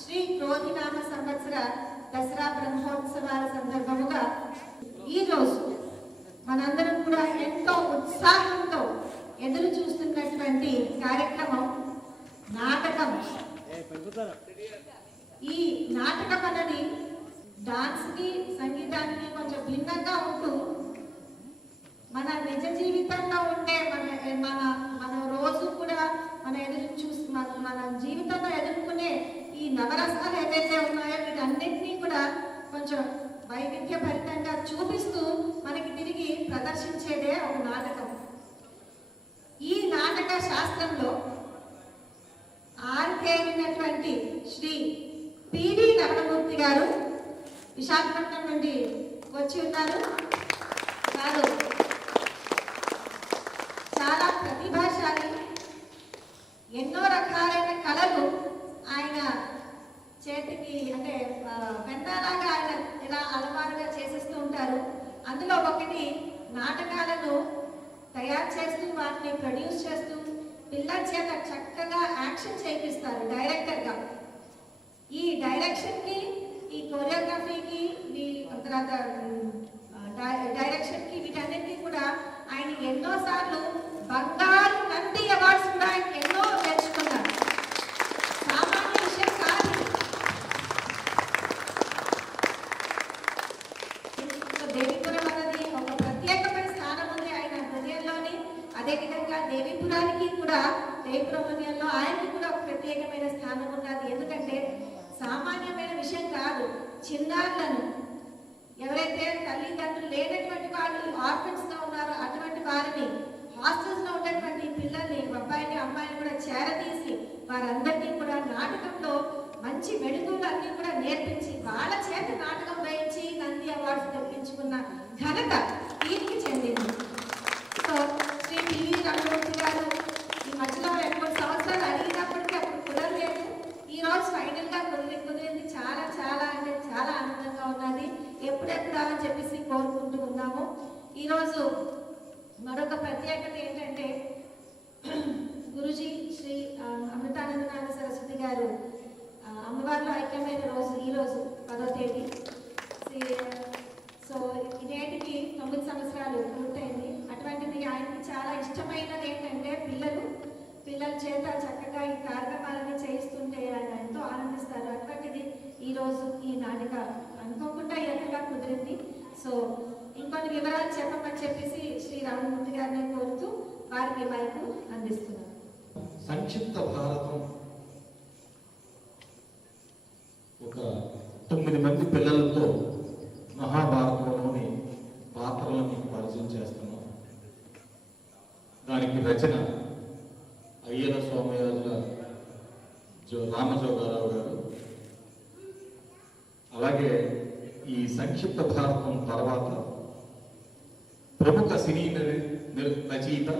శ్రీ క్రోధినామ సంవత్సర దసరా బ్రహ్మోత్సవాల సందర్భముగా ఈరోజు మనందరం కూడా ఎంతో ఉత్సాహంతో ఎదురు చూస్తున్నటువంటి కార్యక్రమం నాటకం. ఈ నాటకం అనేది డాన్స్ కి సంగీతానికి కొంచెం భిన్నంగా ఉంటూ మన నిజ జీవితంలో ఉండే మన రోజు కూడా మన జీవితంలో ఎదుర్కొనే ఈ నవరసాలు ఏవైతే ఉన్నాయో వీటన్నిటినీ కూడా కొంచెం వైవిధ్యభరితంగా చూపిస్తూ మనకి తిరిగి ప్రదర్శించేదే ఒక నాటకం. ఈ నాటక శాస్త్రంలో ఆర్కేనటువంటి శ్రీ పిడి రమణమూర్తి గారు విశాఖపట్నం నుండి వచ్చి ఉన్నారు. వారు చాలా ప్రతిభాశాలి. ఎన్నో రకాలైన కళలు ఆయన చేతికి అంటే పెద్దలాగా ఆయన ఇలా అలవాటుగా చేసేస్తూ ఉంటారు. అందులో ఒకటి నాటకాలను తయారు చేస్తూ వాటిని ప్రొడ్యూస్ చేస్తూ పిల్లల చేత చక్కగా యాక్షన్ చేయిస్తారు డైరెక్టర్గా. ఈ డైరెక్షన్కి, ఈ కొరియోగ్రఫీకి, తర్వాత డైరెక్షన్కి వీటన్నిటికీ కూడా ఆయన ఎన్నోసార్లు బంగారు నంది అవార్డ్స్ కూడా ఆయన ఎన్నో తెచ్చుకున్నారు. సామాన్య విషయం కాదు. దేవీపురం అన్నది ఒక ప్రత్యేకమైన స్థానం ఉంది ఆయన హృదయంలోని. అదేవిధంగా దేవీపురానికి కూడా, దేవీపురం హృదయంలో ఆయనకి కూడా ఒక ప్రత్యేకమైన స్థానం ఉన్నది. ఎందుకంటే సామాన్యమైన విషయం కాదు. చిన్నారులను ఎవరైతే తల్లిదండ్రులు లేనటువంటి వాళ్ళు ఆర్ఫన్స్ గా ఉన్నారో అటువంటి వారిని, హాస్టల్స్ లో ఉన్నటువంటి పిల్లల్ని, అబ్బాయిని అమ్మాయిని కూడా చేరదీసి వారందరినీ కూడా నాటకంలో మంచి మెడుగులన్నీ కూడా నేర్పించి వాళ్ళ చేత నాటకం వేయించి నంది అవార్డ్స్ తెప్పించుకున్న ఘనత దీనికి చెందింది. సో శ్రీ పిడి రమణమూర్తి గారు ఈ మధ్యలో 2-3 సంవత్సరాలు అడిగినప్పటికీ అప్పుడు కుదరలేదు. ఈ రోజు ఫైనల్ గా కుదిరింది. చాలా చాలా అంటే చాలా ఆనందంగా ఉన్నది. ఎప్పుడెప్పుడా అని చెప్పేసి కోరుకుంటూ ఉన్నాము. ఈరోజు మరొక ప్రత్యేకత ఏంటంటే గురుజీ శ్రీ అమృతానందనాథ సరస్వతి గారు అమ్మవారిలో ఐక్యమైన రోజు ఈరోజు 10వ తేదీ. సో ఇదేటికి 9 సంవత్సరాలు పూర్తయింది. అటువంటిది ఆయనకి చాలా ఇష్టమైనది ఏంటంటే పిల్లల చేత చక్కగా ఈ కార్యక్రమాలన్నీ చేయిస్తుంటే ఆయన ఎంతో ఆనందిస్తారు. అటువంటిది ఈరోజు ఈ నాటిక అనుకోకుండా ఎంతగా కుదిరింది. సో ఇంకొన్ని వివరాలు చెప్పమని చెప్పేసి శ్రీ రమణమూర్తి గారిని కోరుతూ వారికి మైకు అందిస్తున్నారు. సంక్షిప్త భారతం ఒక 9 మంది పిల్లలతో మహాభారతంలోని పాత్రలను పరిచయం చేస్తున్నాం. దానికి రచన అయ్యన సోమయాజుల రామజోగారావు గారు. అలాగే ఈ సంక్షిప్త భారతం తర్వాత ప్రముఖ సినీ రచయిత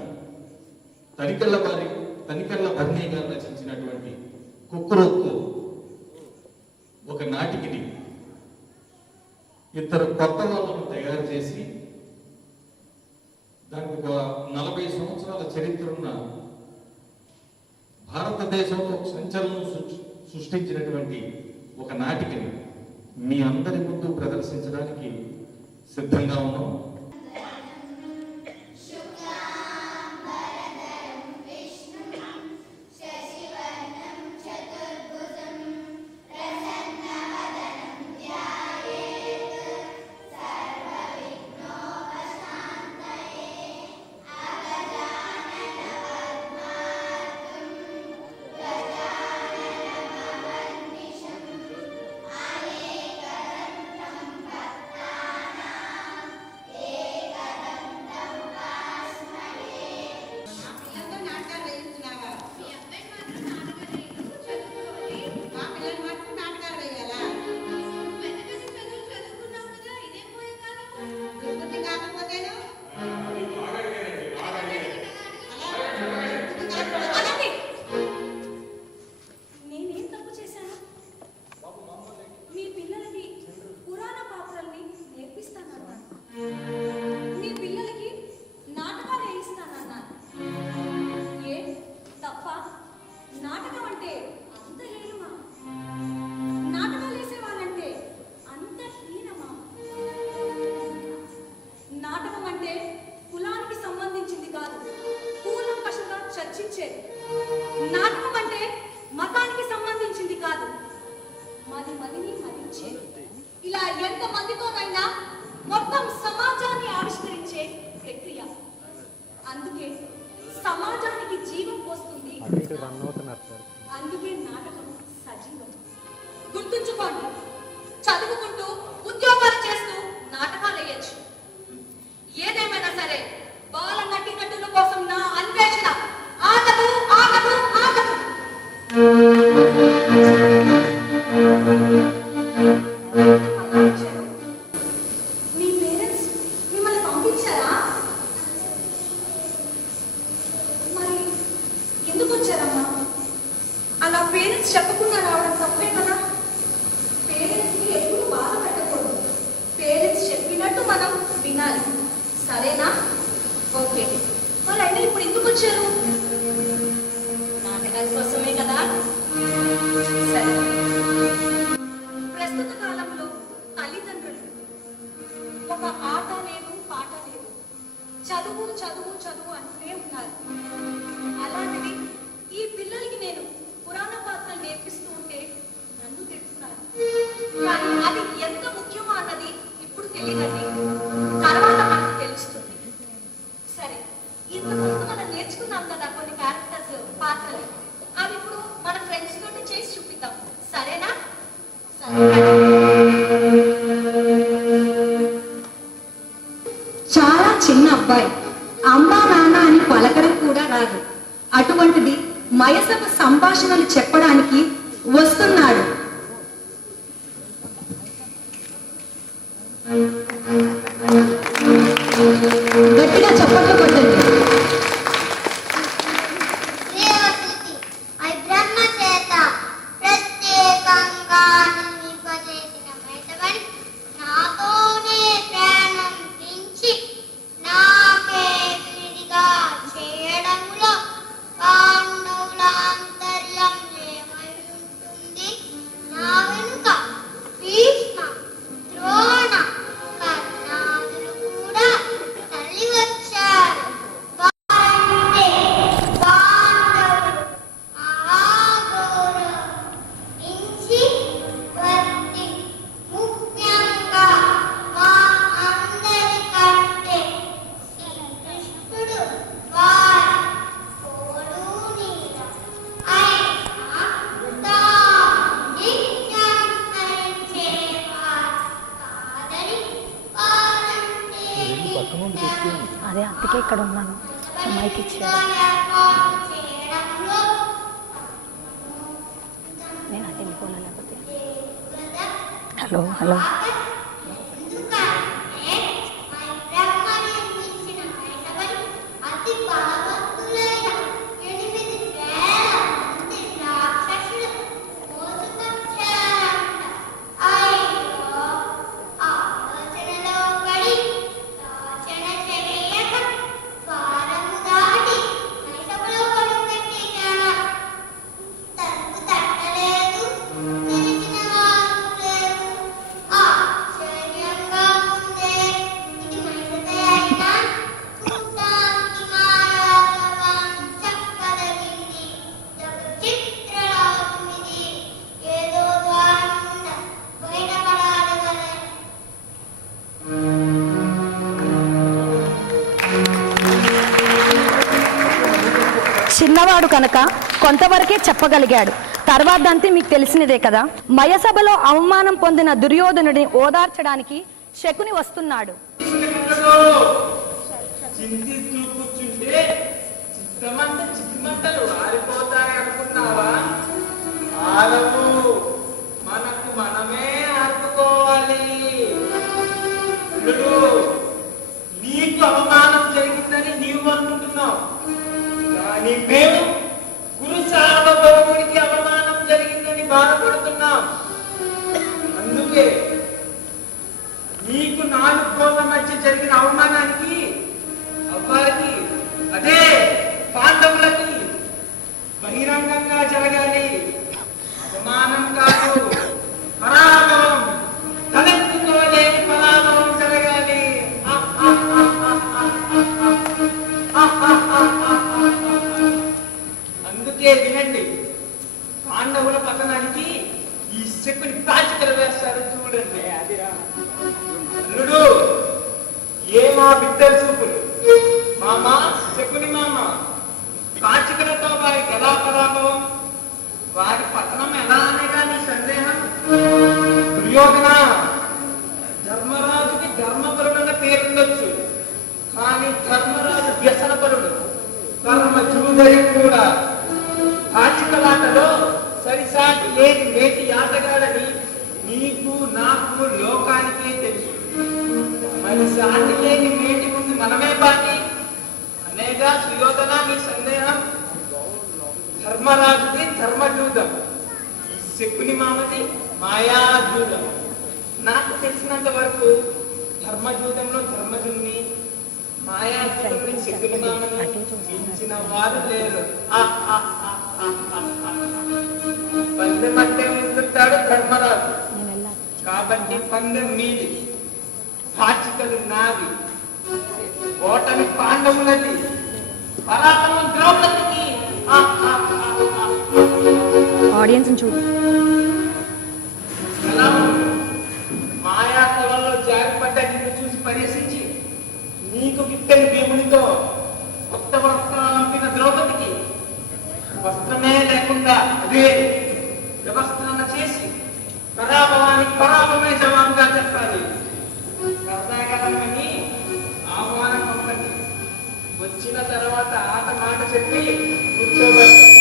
తనికెళ్ళ భరణి గారు రచించినటువంటి కుక్కురొత్తు ఒక నాటికని ఇద్దరు కొత్త వాళ్ళను తయారు చేసి దానికి ఒక 40 సంవత్సరాల చరిత్ర ఉన్న భారతదేశంలో సంచలనం సృష్టించినటువంటి ఒక నాటికని మీ అందరి ముందు ప్రదర్శించడానికి సిద్ధంగా ఉన్నాం. ఏ ఎంత మందితోనైనా మొత్తం సమాజాన్ని ఆవిష్కరించే ప్రక్రియ. అందుకే సమాజానికి జీవం పోస్తుంది. అందుకే నాటకం సజీవం. గుర్తుంచుకోండి, చదువుకుంటూ ఉద్యోగాలు చేస్తూ నాటకాలు వేయచ్చు. ఏదేమైనా సరే బాల నటి నటుల కోసం నా అన్వేషణ ఆగదు ఆగదు ఆగదు. మీ పేరెంట్స్ మిమ్మల్ని పంపించారా? మరి ఎందుకు వచ్చారమ్మా? అలా పేరెంట్స్ చెప్పకుండా రావడం తప్పే కదా. పేరెంట్స్కి ఎప్పుడు బాధ పెట్టకూడదు. పేరెంట్స్ చెప్పినట్టు మనం వినాలి, సరేనా? ఓకే, మరి అయితే ఇప్పుడు ఎందుకు వచ్చారు? నాటకాల కోసమే కదా. సరే, ప్రస్తుత కాలంలో తల్లిదండ్రులు ఒక ఆట లేదు పాట లేదు, చదువు చదువు చదువు అంటూనే ఉన్నారు. అలాంటిది ఈ పిల్లలకి నేను పురాణ పాత్రలు నేర్పిస్తూ ఉంటే నన్ను తిడుతున్నారు. కానీ అది ఎంత ముఖ్యమో అన్నది ఇప్పుడు తెలియదండి, తర్వాత మనకు తెలుస్తుంది. సరే, ఇంతకుముందు మనం నేర్చుకున్నాం కదా కొన్ని క్యారెక్టర్స్ పాత్రలు, అవి ఇప్పుడు మన ఫ్రెండ్స్ తోటి చేసి చూపిద్దాం, సరేనా? చాలా చిన్న అబ్బాయి, అమ్మా నాన్న అని పలకడం కూడా రాదు. అటువంటిది మయసభ సంభాషణలు చెప్పడానికి వస్తున్నాడు. గట్టిగా చప్పట్లు కొట్టండి. అదే అందుకే ఇక్కడ ఉన్నాను, అమ్మాయికి ఇచ్చాడు. నేను అటు వెళ్ళిపోలే లేకపోతే. హలో హలో, చిన్నవాడు కనుక కొంతవరకే చెప్పగలిగాడు. తర్వాత అంతే మీకు తెలిసినదే కదా. మయసభలో అవమానం పొందిన దుర్యోధనుడిని ఓదార్చడానికి శకుని వస్తున్నాడు. మనకు మనమే ఆడుకోవాలి. నీకు అవమానం జరిగిందని నీవు అనుకుంటున్నావు, కానీ మేము గురు సార్వభౌముడికి అవమానం జరిగిందని బాధపడుతున్నాం. అందుకే నీకు నాలుగు కోట్ల మధ్య జరిగిన అవమానానికి అవ్వారికి, అదే పాండవులకి బహిరంగంగా జరగాలి. అవమానం కాదు, పరాభవం, తలెత్తుకోలేని పరాభవం జరగాలి. అందుకే వినండి, పాండవుల పతనానికి ఈ శకుని బాధ్యతలు వేస్తారు చూడండి. దుర్యోధన, ధర్మరాజుకి ధర్మపరుడు అన్న పేరుండొచ్చు, కానీ ధర్మరాజు వ్యసనపరుడు, ధర్మజూదరి కూడా. ఆటలాటలో సరిసాటి లేని నేటి ఆటగాడని నీకు నాకు లోకానికే తెలుసు. మరి సాటి లేని నేటి ముందు మనమే పాటి అనేగా సుయోధన. నీ సందేహం? ధర్మరాజుది ధర్మజూదం, శకుని మామది మాయాజూదం. నాకు తెలిసినంత వరకు ధర్మజూదంలో ధర్మజుని, మాయాజూదంలో శకుని మామని మించిన వారు లేరు. పందెం అంటే ముందుంటాడు ధర్మరాజు, కాబట్టి పందెం మీది, పాచికలు నావి, ఓటమి పాండవులది, పరాక్రమం ద్రౌపదికి. ఆడియన్స్ చూడు. మాయా కళల్లో జారిపడ్డ నిన్ను చూసి పరిహసించి నీకు గిట్టని భీమునితో కొత్త వస్త్రాలంపిన ద్రౌపదికి వస్త్రమే లేకుండా అదే వ్యవస్థలను చేసి పరాభవానికి పరాభవమే జవాబుగా చెప్పాలి. సరదాగలని ఆహ్వానం పంపండి. వచ్చిన తర్వాత ఆట మాట చెప్పి కూర్చోబెట్టాలి.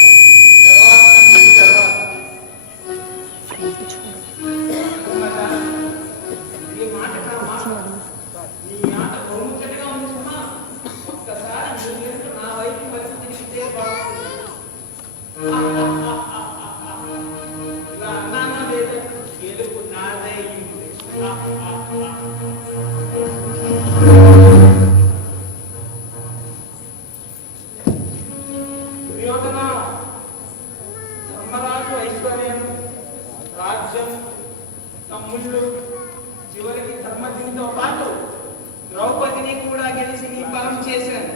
ధర్మరాజు ఐశ్వర్యం, రాజ్యం, తమ్ముళ్ళు, చివరికి ధర్మజునితో పాటు ద్రౌపదిని కూడా గెలిచి నీ బలం చేశాను.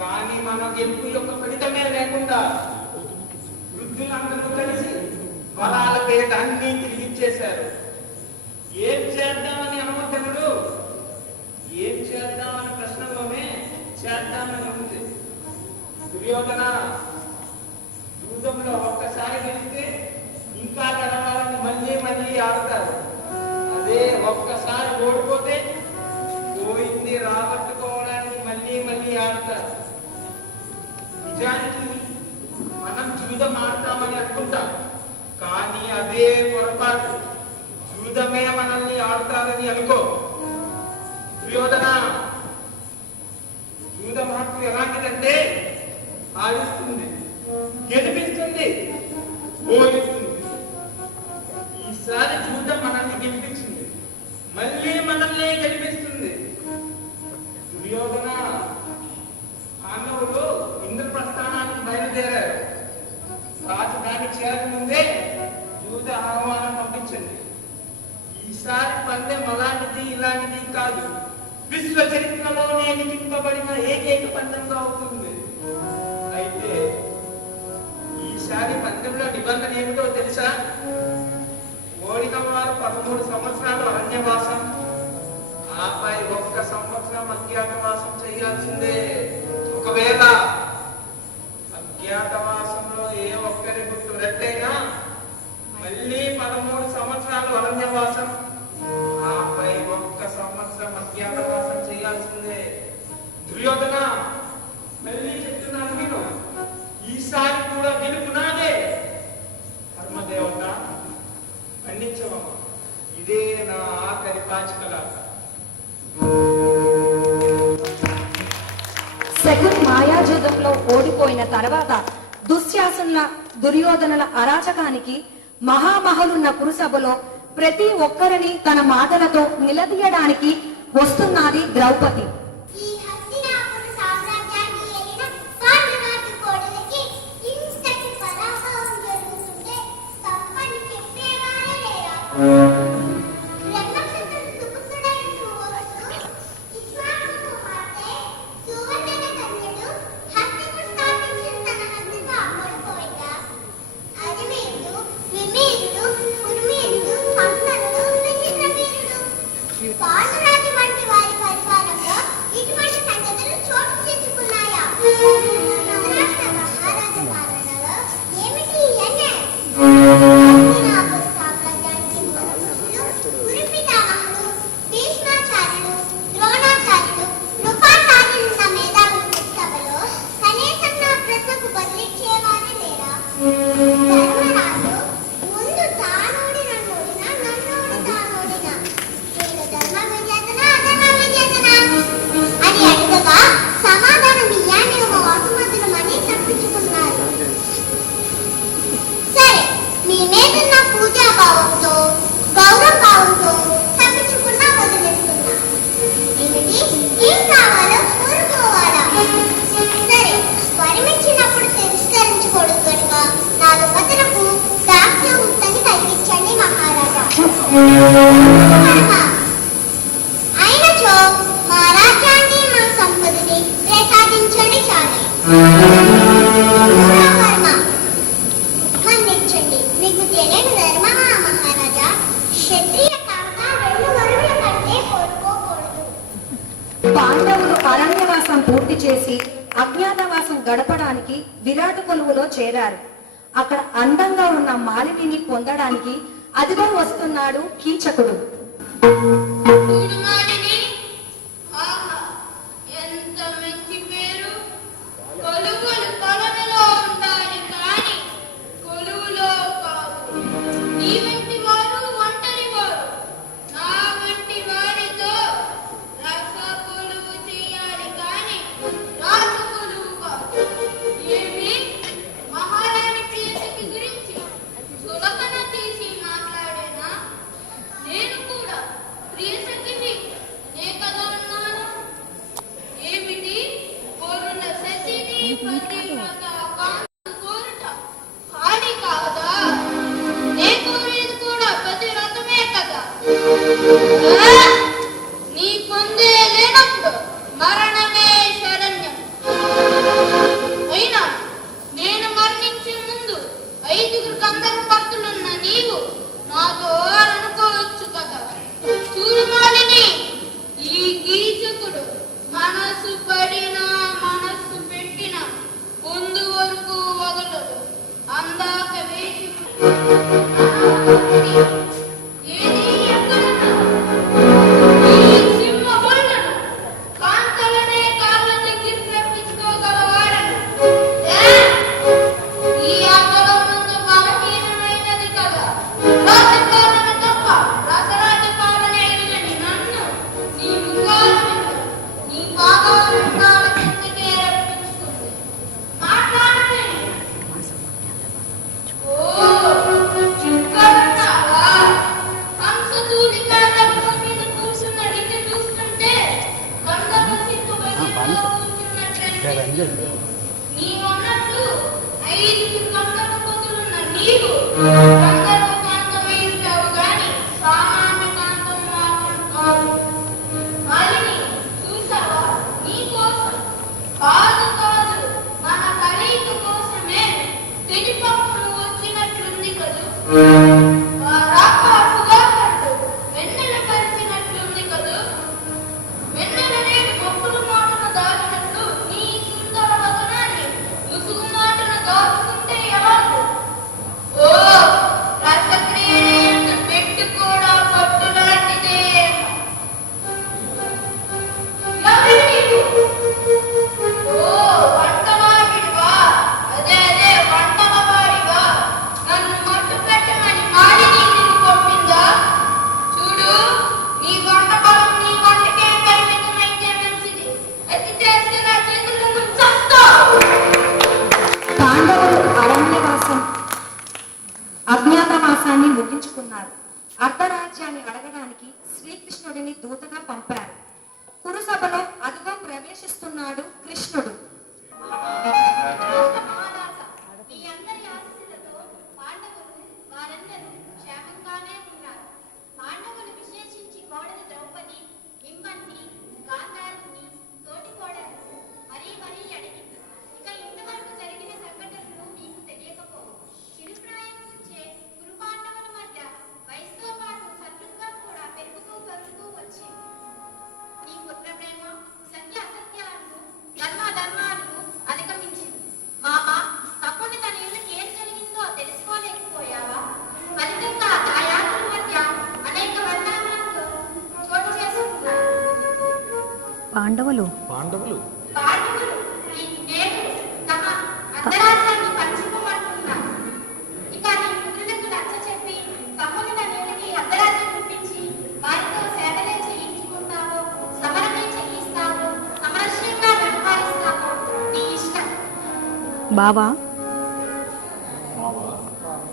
కానీ మన గెలుపు యొక్క ఫలితమే లేకుండా వృద్ధులందరూ కలిసి బలాల పేరిట అన్ని తిరిగిచ్చేశారు. ఏం చేద్దామని అనుమతుడు, ఏం చేద్దామని ప్రశ్నలోనే చేద్దామని ఉంది. దుర్యోధన, యూదంలో ఒక్కసారి గెలిస్తే ఇంకా గెలవాలని మళ్ళీ మళ్ళీ ఆడతారు. అదే ఒక్కసారి ఓడిపోతే పోయింది రాబట్టుకోవడానికి మళ్ళీ మళ్ళీ ఆడతారు. నిజానికి మనం జూదం ఆడతామని అనుకుంటాం, కానీ అదే పొరపాటు. జూదమే మనల్ని ఆడతారని అనుకో. దుర్యోధన, జూదం హక్కు ఎలాంటిదంటే ఆడిస్తుంది, గెలిపిస్తుంది, ఓడిస్తుంది. ఈసారి జూదం మనల్ని గెలిపించింది, మళ్ళీ మనల్ని గెలిపిస్తుంది. దుర్యోధన, పాండవులు ఇంద్రప్రస్థానానికి బయలుదేరారు. రాజధాని చేరకముందే జూద ఆహ్వానం పంపించండి. ఈసారి పందెం అలాంటిది ఇలాంటిది కాదు, విశ్వ చరిత్రలోనే లిఖింపబడిన ఏకైక పందెంగా అవుతుంది. అయితే ఈసారి పందెంలో నిబంధన ఏమిటో తెలుసా? ఓడిన వారు 13 సంవత్సరాలు అరణ్యవాసం, ఆపై 1 సంవత్సరం అజ్ఞాతవాసం చేయాల్సిందే. ఒకవేళ అజ్ఞాతవాసంలో ఏ ఒక్కరి గుర్తు రెట్టైనా మళ్ళీ 13 సంవత్సరాలు అరణ్యవాసం, ఆపై 1 సంవత్సరం అజ్ఞాతవాసం చేయాల్సిందే. దుర్యోధన, మళ్ళీ చెప్తున్నాను నేను, ఈసారి కూడా గెలుపు నాదే. ధర్మదేవత ఖండించవా, ఇదే నా ఆఖరి పాచికల. శకుని మాయాజూదంలో ఓడిపోయిన తర్వాత దుశ్శాసనుల, దుర్యోధనుల అరాచకానికి మహామహలున్న కురుసభలో ప్రతి ఒక్కరిని తన మాటలతో నిలదీయడానికి వస్తున్నది ద్రౌపది. పాండురాజు వంటి వారి పరిపాలనలో అయినచో మా రాజ్యాన్ని మా సంపదని ప్రసాదించండి చాలు. మన్నించండి, మీకు తెలియని ధర్మ మహారాజా. క్షత్రియ కాక రెండు వరువుల కంటే కోరుకోకూడదు. పాండవులు అరణ్యవాసం పూర్తి చేసి అజ్ఞాతవాసం గడపడానికి విరాట కొలువులో చేరారు. అక్కడ అందంగా ఉన్న మాలినిని పొందడానికి అదిగో వస్తున్నాడు కీచకుడు. ఎంత మంచి పేరు! కొలువులు కొలనులో ఉంటాయి కానీ కొలువులో కాదు. నీ వంటి వారు ఒంటరి వారు. నా వంటి వారితో రస కొలువు చేయాలి కానీ రాజ కొలువు కాదు. ఏమి మహారాణి ప్రియసఖి గురించి సులకన తీసి మాట్లాడేనా? నేను కూడా ప్రియసఖిని నే కదా అన్నాను. ఏమిటి కోరుల సతిని పతివ్రత కాంతి కోరుట ఖాళీ కాదా? నే కోరేది కూడా పతివ్రతమే కదా. నీ పొందే లేనప్పుడు మరణమే శరణ్యం. అయినా నేను మరణించే ముందు 5 గంధర్వ భక్తులున్న నీవు నాతో అనుకోవచ్చు కదా. చూరుమాలిని, ఈ కీచకుడు మనసు పడినా మనస్సు పెట్టినా ముందు వరకు వదలడు. అందాక వేసి ఏది ఎక్కడున్నా ఈ సింహములను కాంతలనే కాళ్ళ దగ్గర రప్పించుకోగలవాడను. ఈ ఆటలో ముందు బలహీనమైనది కదా. రాజకారణ తప్ప రసరాజకారణ ఎరుగని నన్ను నీ ముఖాలను నీ పాదాల కిందకే రప్పించుకుంది. మాట్లాడలే. ఓ చిక్కడున్నావా? హంసతూలిక రథం మీద కూర్చున్న రీతి చూస్తుంటే గంధర్వ సిక్కు బయటలో కూర్చున్నట్లనిపిస్తుంది. నీవన్నట్టు 5 గంధర్వ పొతులున్న నీవు గంధర్వ కాంతమై ఉంటావు గాని సామాన్య కాంతం మాత్రం కాదు. మాలిని, చూసావా? నీ కోసం కాదు కాదు మన కలయిక కోసమే తిరిపప్పులు వచ్చినట్లుంది కదూ. రాకాసుగా కట్టు వెన్నెల పరిచినట్లుంది కదూ. వెన్నెలనే మొక్కులు మాటన దాచినట్లు నీ సుందర వదనాన్ని ముసుగు మాటన దాచుకుంటే ఎలాగో. ఓ రసక్రియని పెట్టు కూడా పట్టు లాంటిదే. ఎవరి నీవు? ఓ వంటవాడివా? అదే వంటలవాడివా? నన్ను మట్టు పెట్టమని మాలిని నిన్ను పంపిందా? చూడు, నీ వంట బలం నీ వంటకే పరిమితమైతే మంచిది. అతి చేస్తే నా చేతుల్లో ముంచేస్తావు. పాండవులు అరణ్యవాసం అజ్ఞాతవాసాన్ని ముగించుకున్నారు. అర్ధరాజ్యాన్ని అడగడానికి శ్రీకృష్ణుడిని దూతగా పంపారు. కురుసభలో అదుగో ప్రవేశిస్తున్నాడు కృష్ణుడు. మహారాజా, మీ అందరి ఆశీస్సులతో పాండవులు వారందరూ క్షేమంగానే ఉన్నారు. పాండవులు విశేషించి కోడలి ద్రౌపది మిమ్మల్ని గాంధారిని తోటి కోడలను మరీ అడిగింది. ఇక ఇంతవరకు జరిగిన సంఘటనలు మీకు తెలియకపోవు. చిరుప్రాయం నుంచే కురు పాండవుల మధ్య వయసుతో పాటు శత్రుత్వం కూడా పెరుగుతూ వచ్చింది. నీ పుత్ర ప్రేమ సత్య అసత్యాలను ధర్మాలను అధిగమించింది. మామ, తప్పుని తన ఇళ్ళకి ఏం జరిగిందో తెలుసుకోలేకపోయావా? ఫలితంగా దాయాదుల మధ్య అనేక వర్ణాలను చోటు చేసుకున్నారు. పాండవులు పాండవులు ఈ నేడు తమ అర్ధరాజ్యాన్ని పంచుకోమంటున్నారు. ఇక నీ పుత్రులకు నచ్చ చెప్పి తమ్ముని తన ఇళ్ళకి అర్ధరాజ్యం చూపించి వారితో సేవలే చేయించుకుంటావో, సమరమే చేయిస్తావో, సమరస్యంగా వ్యవహరిస్తావో నీ ఇష్టం. బావా,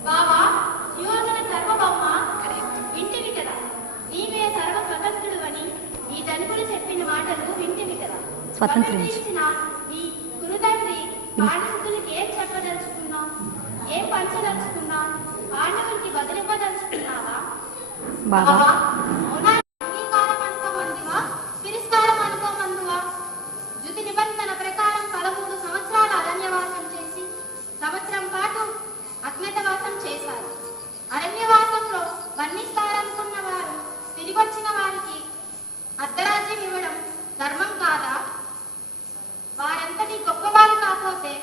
బావా, యోధన సర్వభౌమ వింటివి కదా. నీవే సర్వ స్వతంత్రుడు అని ఈ ధనుకులు చెప్పిన మాటలు వింటివి కదా. స్వతంత్రించి ఈ గురుతండ్రి పాండవులకి ఏం చెప్పదలుచుకున్నావు? ఏం పంచదలుచుకున్నావు? పాండవులకి బదులివ్వదలుచుకున్నావా? బాబా అవునా? అంగీకారం అనుకోమందువా, తిరస్కారం అనుకోమందువా? జుతి నిబంధన ప్రకారం 13 సంవత్సరాల అరణ్యవాసం చేసి సంవత్సరం పాటు అజ్ఞాతవాసం చేశారు. అరణ్యవాసంలో వర్ణిస్తారనుకున్న వారు తిరిగి వచ్చిన వారికి అర్ధరాజ్యం ఇవ్వడం ధర్మం కాదా? వారంతటి గొప్పవారు కాకపోతే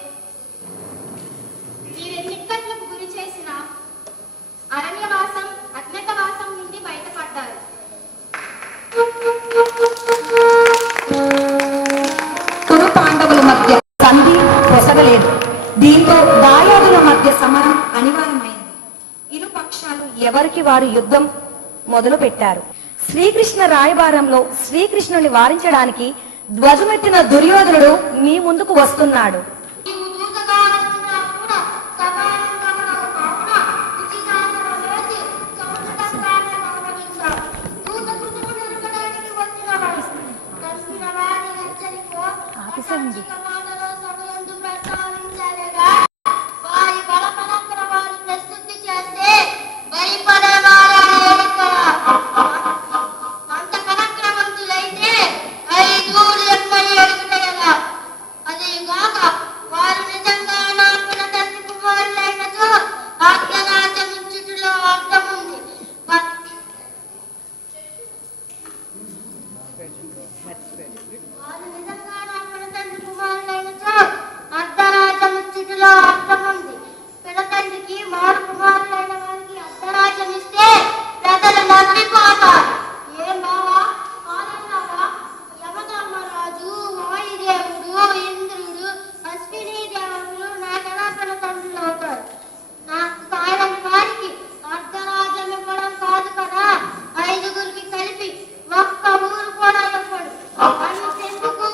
వీరెన్ని ఇక్కట్లకు గురి చేసిన అరణ్యవాసం అజ్ఞాతవాసం నుండి బయటపడ్డారు. కురు పాండవుల మధ్య సంధి పొసగలేదు. దీంతో దాయాదుల మధ్య సమరం అనివార్యమైంది. ఇరు పక్షాలు ఎవరికి వారు యుద్ధం మొదలు పెట్టారు. శ్రీకృష్ణ రాయబారంలో శ్రీకృష్ణుని వారించడానికి ధ్వజమెత్తిన దుర్యోధనుడు మీ ముందుకు వస్తున్నాడు. నీవు దూతగా వచ్చినా కూడా సమానంగా కావున ఉచితాంతరం వేసి సముద్రకాన్ని గమనించావు. దూత కృతము నిలపడానికి వచ్చిన వాడు కలిసిన వారి హెచ్చరికో అసంచిత మాటలో సభయందు ప్రస్తావించలేగా వారి బల పరాక్రమాలు ప్రస్తుతి చేస్తే భయపడేవారు లేరు కదా. అంత పరాక్రమవంతులైతే 5 ఎమ్మడి అడుగుతాయగా. అదే గాక వారు నిజంగా నా పిల్ల తండ్రి కుమారులైనచో ఆజ్ఞాచరించుటలో అర్థముంది. వారు నిజంగా నా పిల్ల తండ్రి కుమారులైనచో అర్ధరాజ్యమిచ్చుటలో అర్థముంది. పిల్ల తండ్రికి మారు కుమారులైన వారికి అర్ధరాజ్యం ఇస్తే ప్రజలు నవ్విపోతారు. ఏం బావా కాదన్నావా? యమధర్మరాజు, వాయుదేవుడు, ఇంద్రుడు, అశ్విని దేవతలు నాకెలా పిల్ల తండ్రులు అవుతారు? నాకు కాయని వారికి అర్ధరాజ్యం ఇవ్వడం కాదు కదా, 5గురికి కలిపి ఒక్క ఊరు కూడా ఇవ్వడు. అంతెందుకు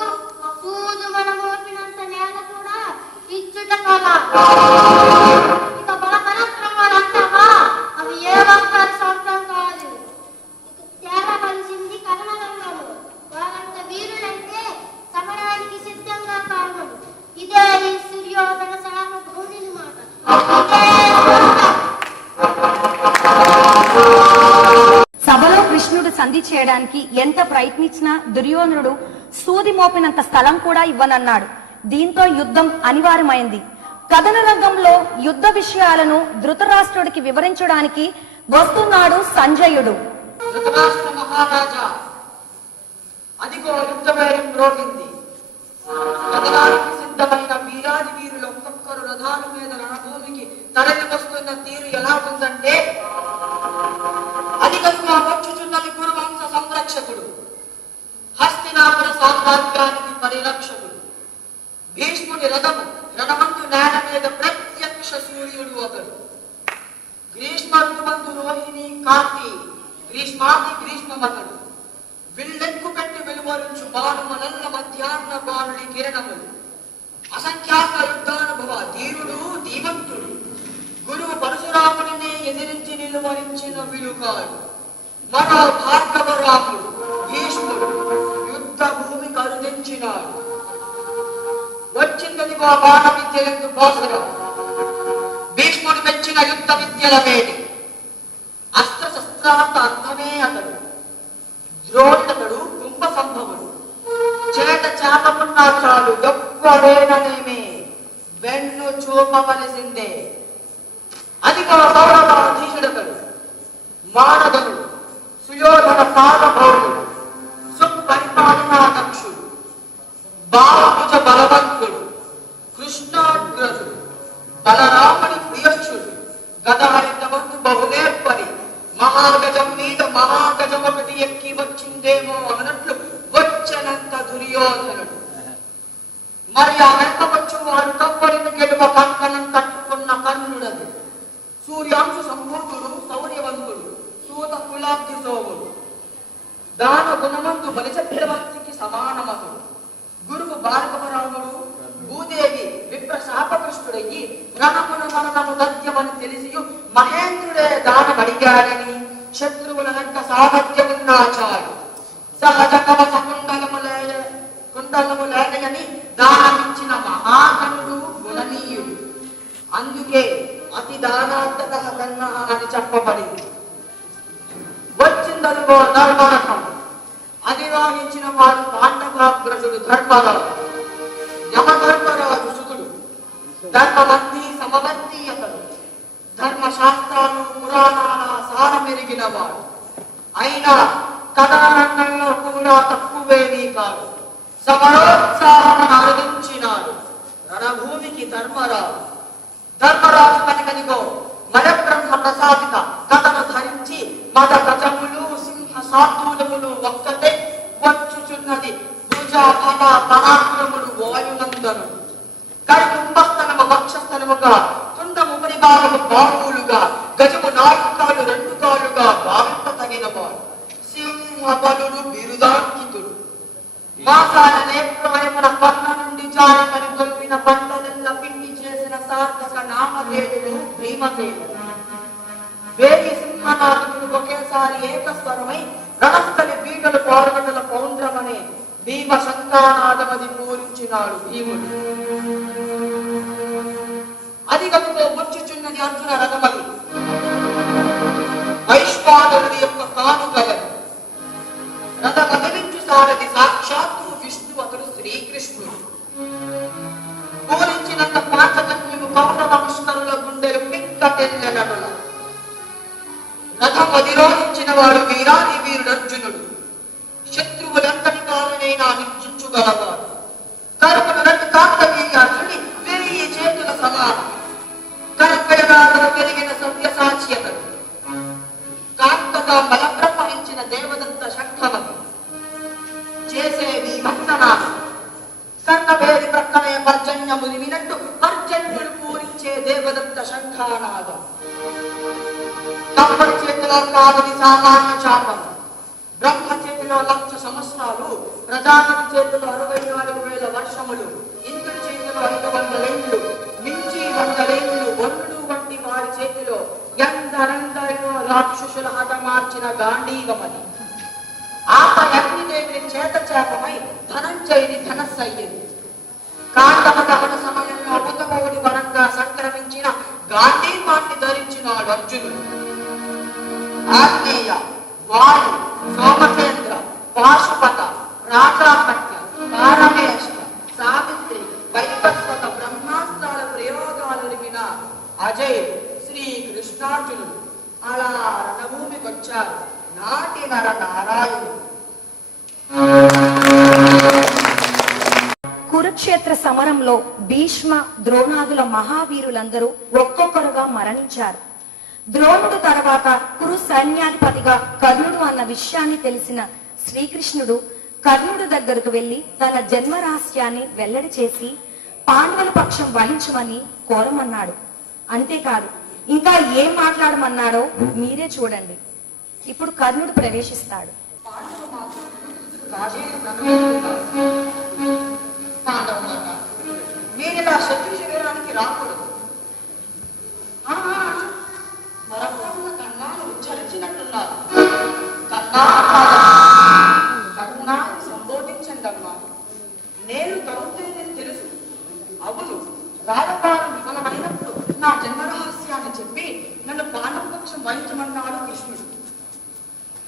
సూదు మనం మోపినంత నేల కూడా ఇచ్చుట కదా. ఇక బల పరాక్రమాలు అంటావా? అవి ఏ ఒక్కరి సొంతం కాదు. ఇక తేరవలసింది కర్ణరంగము. వారంత వీరులైతే సమరానికి సిద్ధంగా కావు. ఇదే ఈ సూర్యోదయ సార్వభౌముని మాట. ఇదే సత్యం. సభలో కృష్ణుడు సంధి చేయడానికి ఎంత ప్రయత్నించినా దుర్యోధనుడు సూది మోపినంత స్థలం కూడా ఇవ్వనన్నాడు. దీంతో యుద్ధం అనివార్యమైంది. కథన రంగంలో యుద్ధ విషయాలను ధృతరాష్ట్రుడికి వివరించడానికి వస్తున్నాడు సంజయుడు. ధృతరాష్ట్ర మహారాజా, అదిగో యుద్ధవేరం మ్రోగింది. కథనానికి సిద్ధమైన వీరాది వీరులు ఒక్కొక్కరు రథాల మీద రణభూమికి తరలి వస్తున్న తీరు ఎలా ఉందంటే, అధికంగా వచ్చుచున్నది కురువంశ సంరక్షకుడు, హస్తినాపుర సామ్రాజ్యానికి పరిరక్షకుడు. భీష్ముడి రథము రణమందు నేల మీద ప్రత్యక్ష సూర్యుడు ఒకడు. గ్రీష్మందు రోహిణి కార్తీ గ్రీష్మాది గ్రీష్మమతడు. విల్లెక్కు పెట్టి వెలువరించు బాణములల్ల మధ్యాహ్న బాణుడి కిరణములు. అసంఖ్యాక యుద్ధానుభవ ధీరుడు ధీమంతుడు. గురువు పరశురాముడిని ఎదిరించి నిలువరించిన విలుకాడు. మరో భార్గవరాముడు భీష్ముడు యుద్ధ భూమి కరుదించినాడు. వచ్చిందదిగో బాణ విద్యలందు బోసరం. భీష్ముడు మెచ్చిన యుద్ధ విద్యల వేడి. అస్త్ర శస్త్రాంత అర్థమే అతడు. ద్రోణుడతడు కుంభ సంభవుడు. చేత చాపకున్నా చాలు ఎవ్వడేననేమే వెన్ను చూపవలసిందే. అదిగో కౌరవాధీశుడతడు. మానవుడు సుయోధన సార్వభౌముడు. సుపరిపాలనా దక్షుడు. బాహుజ బలవంతుడు. కృష్ణాగ్రజుడు. బలరాముని ప్రియక్షుడు. గదహరితమందు బహునేర్పరి. మహాగజం మీద మహాగజం ఒకటి ఎక్కి వచ్చిందేమో అన్నట్లు వచ్చనంత దుర్యోధనుడు. మరి ఆ వెంటవచ్చు వాడు తప్పడిని గెలువ కంకణం కట్టుకున్న కర్ణుడదు. సూర్యాంశ సంభూతుడు, శౌర్యవంతుడు, సూత కులాబ్ది సోముడు. దాన గుణమందు బలిచక్రవర్తికి సమానమతుడు. గురువు భార్గవరాముడు భూదేవి విప్ర శాపకృష్ణుడయ్యి రణమున మరణము దత్యమని తెలిసి మహేంద్రుడే దానమడిగాడని శత్రువుల వెంట సామర్థ్యమున్నాచాడు. సహజ కవచ కుండలము లేదని దానమిచ్చిన మహాకనుడు గుణనీయుడు. అందుకే అతి దానార్థక కన్నా అని చెప్పబడింది. ఉన్నదదిగో ధర్మరథం. అధిరోహించిన వాడు పాండవాగ్రజుడు ధర్మరాజు. యమధర్మరాజు సుతుడు. ధర్మవర్తి సమవర్తి అతడు. ధర్మశాస్త్రాలు పురాణాల సారమెరిగిన వాడు. అయినా కథారంగంలో కూడా తక్కువేమీ కాదు. సమరోత్సాహం అరదించినాడు రణభూమికి ధర్మరాజు. ధర్మరాజు కనికనిగో మరబ్రహ్మ ప్రసాదిత కథను ధరించి మద గజములు సింహ సాధూలములు ఒక్కటే వచ్చుచున్నది. భుజ ఫల పరాక్రములు వాయునందను కరికుంభస్థలము వక్షస్థలముగా తుండము పరిభాగము బాహువులుగా గజము 4 కాళ్ళు 2 కాళ్ళుగా భావింప తగిన వాడు. సింహ బలుడు బిరుదాంకితుడు. మాసాల నేత్రమయమున పన్న నుండి జాయమని తొలిపిన పంటలెల్ల పిండి చేసిన సార్థక నామధేయుడు భీమసేనుడు. వేయి సింహనాథుడు ఒకేసారి ఏకస్వరమై రణస్థలి పీటలు పాల్గొండల పౌండ్రమనే భీమ శంకానాదమది పూరించినాడు భీముడు. అధిగముతో వచ్చుచున్నది అర్జున రథమది. వైశ్వానరుడి యొక్క కానుకలను రథ కదిలించు సారథి సాక్షాత్తు విష్ణు అతడు శ్రీకృష్ణుడు. పూరించినంత పాంచకన్యము కౌరవ పుష్కరుల గుండెలు పిక్కటెల్లెనడుల. రథం అధిరోహించిన వాడు వీరాది వీరుడు అర్జునుడు. శత్రువులంతటి కాలనైనా నిశ్చించుగలవాడు. కరుపులు రెండు కార్తవీర్యార్జుని 1000 చేతుల సమానం. కరపయరాగల పెరిగిన సవ్యసాచ్యతడు. కాంతగా బలబ్రహ్మహించిన దేవదత్త శంఖమతి చేసేవి భక్తనాథం. కర్ణభేది ప్రక్కనే పర్జన్యము వినట్టు పర్జన్యుడు పూరించే దేవదత్త శంఖానాదం. తప్పటి చేతిలో కాదని సామాన్య చాపం. బ్రహ్మ చేతిలో 1,00,000 సంవత్సరాలు. ప్రజాపతి చేతిలో 64,000 వర్షములు. ఇంద్రుడి చేతిలో 500 ఏళ్ళు. మించి 100 ఏళ్ళు. వరుణుడు వంటి వారి చేతిలో ఎందరెందరో రాక్షసుల హతమార్చిన గాంధీవమని. ఆపై అగ్నిదేవిని చేతచేపమై ధనంజయుని ధనస్సయ్యింది. కాండవ దహన సమయంలో అమృతమౌడి వరంగా సంక్రమించిన గాంధీవాన్ని ధరించినాడు అర్జునుడు. ఆగ్నేయ, వాయు, సోమకేంద్ర, పాశుపత, రాజాపట్య, పారమేశ, సావిత్రి, వైవస్వత బ్రహ్మాస్త్రాల ప్రయోగాలరిగిన అజయుడు శ్రీకృష్ణార్జునుడు అలా రణభూమికొచ్చారు నాటి నర నారాయణుడు. కురుక్షేత్ర సమరంలో భీష్మ ద్రోణాదుల మహావీరులందరూ ఒక్కొక్కరుగా మరణించారు. ద్రోణుడు తర్వాత కురు సైన్యాధిపతిగా కర్ణుడు అన్న విషయాన్ని తెలిసిన శ్రీకృష్ణుడు కర్ణుడు దగ్గరకు వెళ్లి తన జన్మ రహస్యాన్ని వెల్లడి చేసి పాండవుల పక్షం వహించమని కోరమన్నాడు. అంతేకాదు ఇంకా ఏం మాట్లాడమన్నాడో మీరే చూడండి. ఇప్పుడు కర్ణుడు ప్రవేశిస్తాడు. మీరిలా శత్రు శిబిరానికి రాకూడదు. మరొక కన్నాను ఉచ్చరించినట్టున్నారు. కన్నాను సంబోధించండి అమ్మా. నేను కౌంటేనని తెలుసు. అవును, రాజపాలన విఫలమైనప్పుడు నా జన్మరహస్యాన్ని చెప్పి నన్ను పాండవపక్షం వహించమన్నాడు కృష్ణుడు.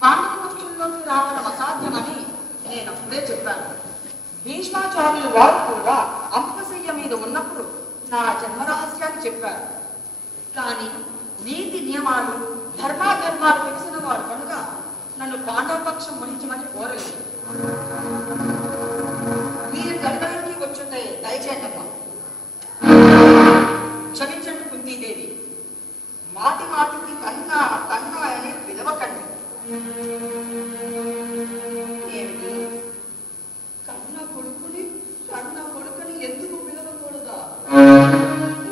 పాండవపక్షంలోకి రావడం అసాధ్యమని నేను అప్పుడే చెప్పాను. భీష్మాచార్యులు వారు కూడా అంపశయ్య మీద ఉన్నప్పుడు నా జన్మరహస్యాన్ని చెప్పారు. కానీ నీతి నియమాలు ధర్మాధర్మాలు తెలిసిన వాడు కనుక నన్ను పాండవపక్షం వహించమని కోరలేదు. మీరు గర్భంలోకి వచ్చుంటే దయచేయండి. క్షమించండి కుంతీదేవి. మాటి మాటికి కన్నా కన్నా అని పిలవకండి. ఏమిటి కన్న కొడుకుని ఎందుకు పిలవకూడదా?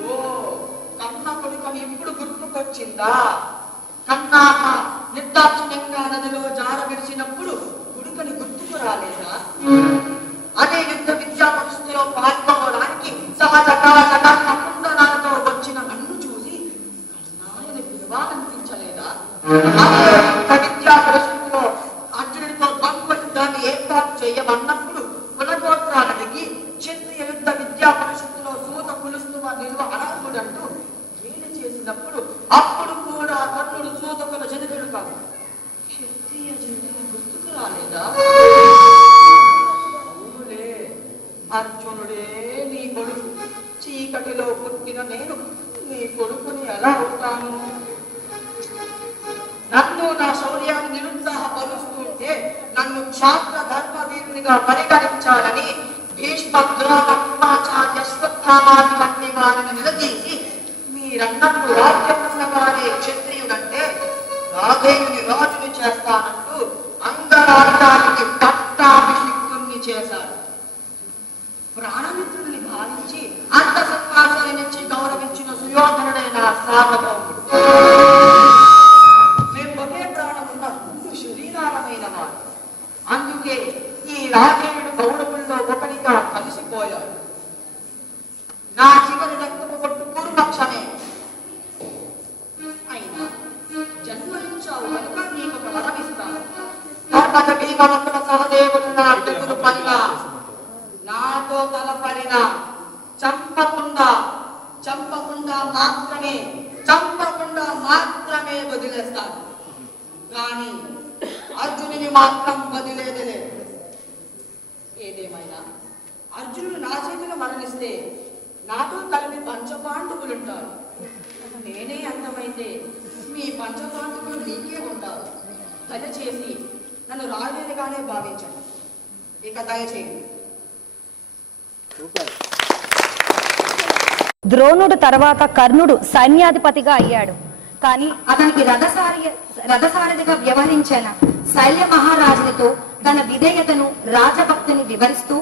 ఓ, కన్న కొడుకుని ఇప్పుడు గుర్తుకొచ్చిందా? కన్నాక నిర్దాక్షిణ్యంగా నదిలో జార విడిచినప్పుడు కొడుకుని గుర్తుకు రాలేదా? అదే యుద్ధ విద్యా పరిస్థితిలో పాల్గొనడానికి సహజ కుండనాలతో వచ్చిన నన్ను చూసి కన్నాయని పిలవాలనిపించలేదా? పుట్టిన నేను నీ కొడుకుని ఎలా ఉంటాను? నన్ను నా శౌర్యాన్ని నిరుత్సాహపరుస్తుంటే నన్ను క్షాత్ర ధర్మవీరునిగా పరిగణించాలని భీష్మద్రోణాచార్య అశ్వత్థామాది వంటి వారిని నిలదీసి మీరన్నట్టు రాజ్యమున్న వారే క్షత్రియుడంటే రాధేయుని రాజుని చేస్తానంటూ అంగరాజ్యానికి పట్టాభిషిక్తుణ్ణి చేశాడు. ప్రాణమిత్రుడిని భావించి అంత సన్యాసాన్ని నుంచి గౌరవించిన సుయోధనుడైన సార్వభౌముడు. మేము ఒకే ప్రాణమున్న రెండు శరీరాలమైన వారు. అందుకే ఈ రాజేయుడు కౌరవుల్లో ఒకరిగా కలిసిపోయాడు. నా చివరి రక్తము కొట్టు పూర్వపక్షమే అయినా జన్మనిచ్చావు కనుక నీకు ఒక వరమిస్తాను. భీమవంతుల సహదేవుడు నా అడ్డుగురు పనిగా నాతో తలపడిన చంపకుండా మాత్రమే వదిలేస్తాను. కానీ అర్జునుని మాత్రం వదిలేదలే. ఏదేమైనా అర్జునుడు నా చేతిలో మరణిస్తే నాతో కలిపి పంచపాండవులుంటారు. నేనే అంతమైతే మీ పంచపాండవులు నీకే ఉంటారు. దయచేసి నన్ను రాజేదిగానే భావించండి. ఇక దయచేయండి. ద్రోణుడు తర్వాత కర్ణుడు సైన్యాధిపతిగా అయ్యాడు. కానీ అతనికి రథసారథిగా వ్యవహరించిన శైల్య మహారాజునితో తన విధేయతను రాజభక్తిని వివరిస్తూ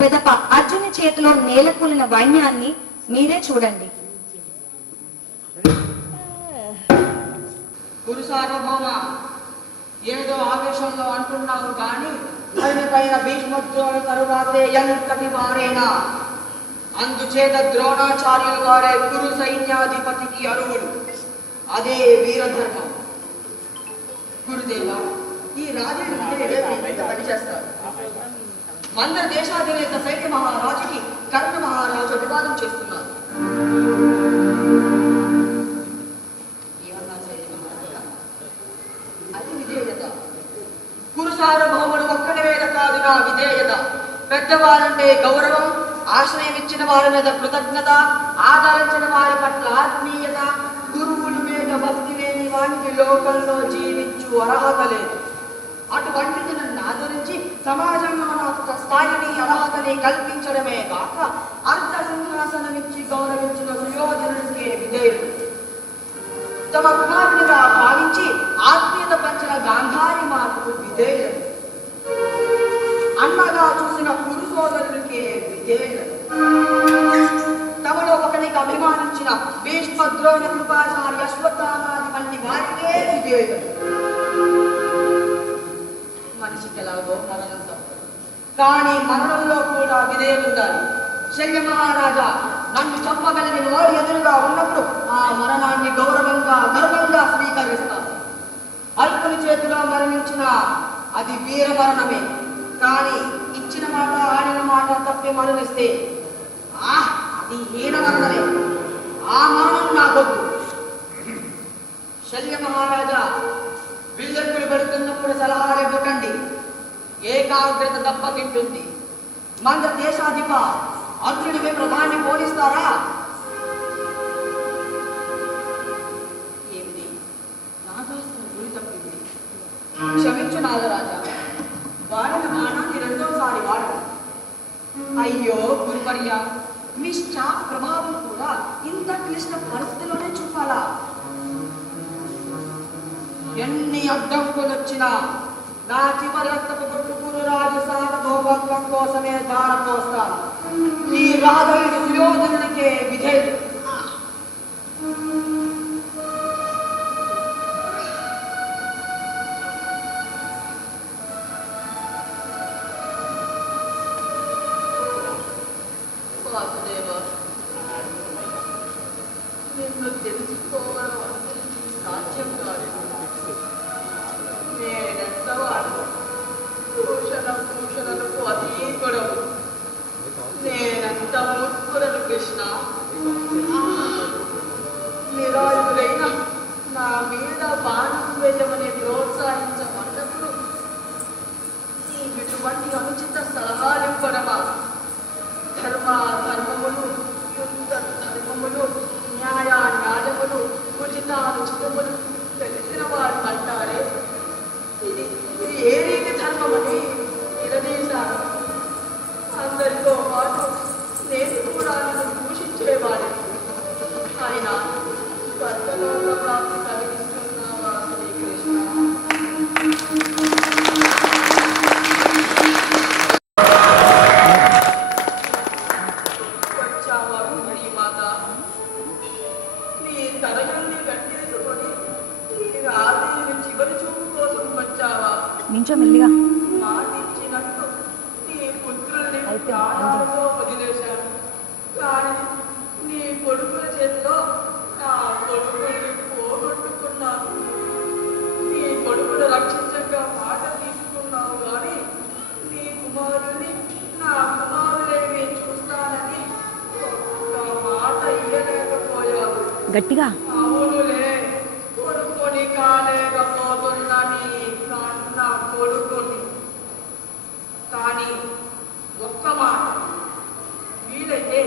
పెదప అర్జుని చేతిలో నేలకూలిన వైన్యాన్ని మీరే చూడండి. గురు సార్వభౌమ, ఏదో ఆవేశంలో అంటున్నావు కానీ పైన భీష్మద్రోణ తరువాతే ఎంతటి వారేనా? అందుచేత ద్రోణాచార్యుల వారే గురు సైన్యాధిపతికి అర్హుడు. అదే వీరధర్మం. గురుదేవ, ఈ రాజుని పనిచేస్తారు. మందర దేశాధినేత శైల్య మహారాజుకి కర్ణ మహారాజు అభివాదం చేస్తున్నారు. అది విధేయత. గురు సార్వభౌముడు ఒక్కడి మీద కాదు నా విధేయత. పెద్దవారంటే గౌరవం, ఆశ్రయం ఇచ్చిన వారి మీద కృతజ్ఞత, ఆదరించిన వారి పట్ల ఆత్మీయత. గురువుల మీద భక్తి లేని వానికి లోకంలో జీవించు అర్హత లేదు. అటువంటిది నన్ను ఆదరించి సమాజంలో నాకు స్థాయిని అర్హతని కల్పించడమే కాక అర్ధ సింహాసనం ఇచ్చి గౌరవించిన సుయోధనుడికే విధేయుడు. తమ కుమారుడిగా భావించి ఆత్మీయత పంచిన గాంధారి మాటకు విధేయుడు. అన్నగా చూసిన గురు సోదరుడికే విధేయుడు. తమలో ఒకరికి అభిమానించిన భీష్మద్రోణ కృపాచార్య అశ్వత్థామాది వంటి వారికే విధేయుడు. మనిషికి ఎలాగో మరణం తప్పదు, కానీ మరణంలో కూడా విధేయుడు ఉండాలి. శల్య మహారాజా నన్ను చంపగలిగిన వాడు ఎదురుగా ఉన్నప్పుడు ఆ మరణాన్ని గౌరవంగా గర్వంగా స్వీకరిస్తాను. అల్పుని చేతిలో మరణించిన అది వీర మరణమే. కానీ ఇచ్చిన మాట ఆడిన మాట తప్పి మరణిస్తే అది హీన మరణమే. ఆ మరణం నాకొద్దు. శల్య మహారాజా, విల్లెక్కులు పెడుతున్నప్పుడు సలహాలు ఇవ్వకండి. ఏకాగ్రత దెబ్బతింటుంది. మంద దేశాధిప అర్జునుడిపై ప్రధాన్ని పోలిస్తారా? ఏమిటి నాగాస్త్రం గురి తప్పింది. క్షమించు నాగరాజా, వాడిన బాణాన్ని రెండోసారి వాడు. అయ్యో గురువర్య, మీ స్టాఫ్ ప్రభావం కూడా ఇంత క్లిష్ట పరిస్థితిలోనే చూపాలా? ఎన్ని అడ్డంకులు వచ్చినా నా చివరి రక్తపు కొట్టుకురు రాజు సార్వభౌమత్వం కోసమే దారపోస్తాను. ఈ రాధయుడు సుయోధనుడికే విధేయుడు. నిన్ను తెలుసుకోవడం సాధ్యం కాదు. నేనెంతవాడు భూషణలకు అతీతుడవు. నేనంత మూర్ఖులను కృష్ణ. నిరాయులైన నా మీద బాణం వేయమని ప్రోత్సహించబడ్డప్పుడు ఇటువంటి అనుచిత సలహాలు ఇవ్వడమా? ధర్మములు యుద్ధ ధర్మములు, న్యాయ న్యాయములు, ఉచితానుచితములు తెలిసిన వారు అంటారే. ఇది ఏ రీతి ధర్మమని నిలదీశాను. అందరితో పాటు నేను కూడా నన్ను దూషించేవాడిని. ఆయన స్వర్గలోక ప్రాప్తి కలిగిస్తున్నావా శ్రీకృష్ణ? వచ్చావా కుండీ మాత? నీ తనయుల్ని కట్టేసుకొని నీ రాత్రి చివరి చూపు కోసం వచ్చావా? నించో మెల్లిగా. మాటిచ్చినట్టు నీ పుత్రుల్ని ప్రాణాలతో వదిలేశాను. కానీ నీ కొడుకుల చేతిలో నా కొడుకుల్ని పోగొట్టుకున్నాను. నీ కొడుకులు రక్షించక మాట తీసుకున్నావు కానీ నీ కుమారుని నా కుమారులేమి చూస్తానని ఒక్క మాట ఇయ్యలేకపోయావు. గట్టిగా. అవునులే, కొడుకుని కాలేకపోతున్నా నీ కన్న కొడుకుని. కానీ ఒక్క మాట, వీలైతే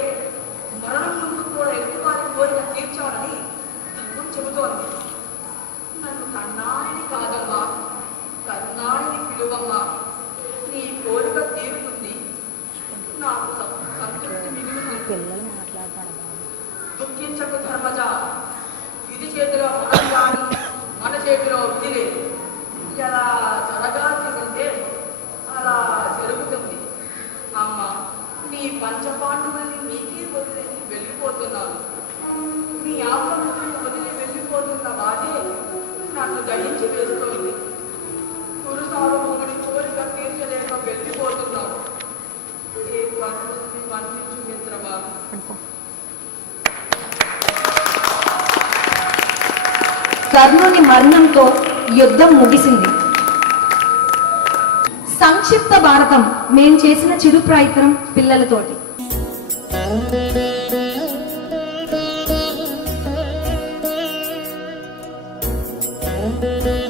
మరణం ముందు కూడా ఎదుటివారి కోరిక తీర్చాలని ధర్మం చెబుతోంది. నన్ను కన్నాడిని కాదమ్మా, కన్నాడిని పిలువమ్మా. నీ కోరిక తీరుతుంది, నాకు సంతృప్తి మిగులుతుంది. దుఃఖించకు ధర్మజ, ఇది చేతిలో మనం కానీ మన చేతిలో విధి లేదు. ఎలా జరగాల్సి ఉంటే అలా జరుగుతుంది. అమ్మ, నీ పంచపాండవుల్ని నీకే వదిలేసి వెళ్ళిపోతున్నాను. నీ ఆత్మను వదిలి వెళ్ళిపోతున్న బాధే నన్ను దహించి వేస్తోంది. గురుసార్వభౌముని కోరిక తీర్చలేక వెళ్ళిపోతున్నాను. ఏ పనులని పండించు మిత్రమా. కర్ణుని మరణంతో యుద్ధం ముగిసింది. సంక్షిప్త భారతం మేం చేసిన చిరు ప్రయత్నం పిల్లలతోటి. Thank you.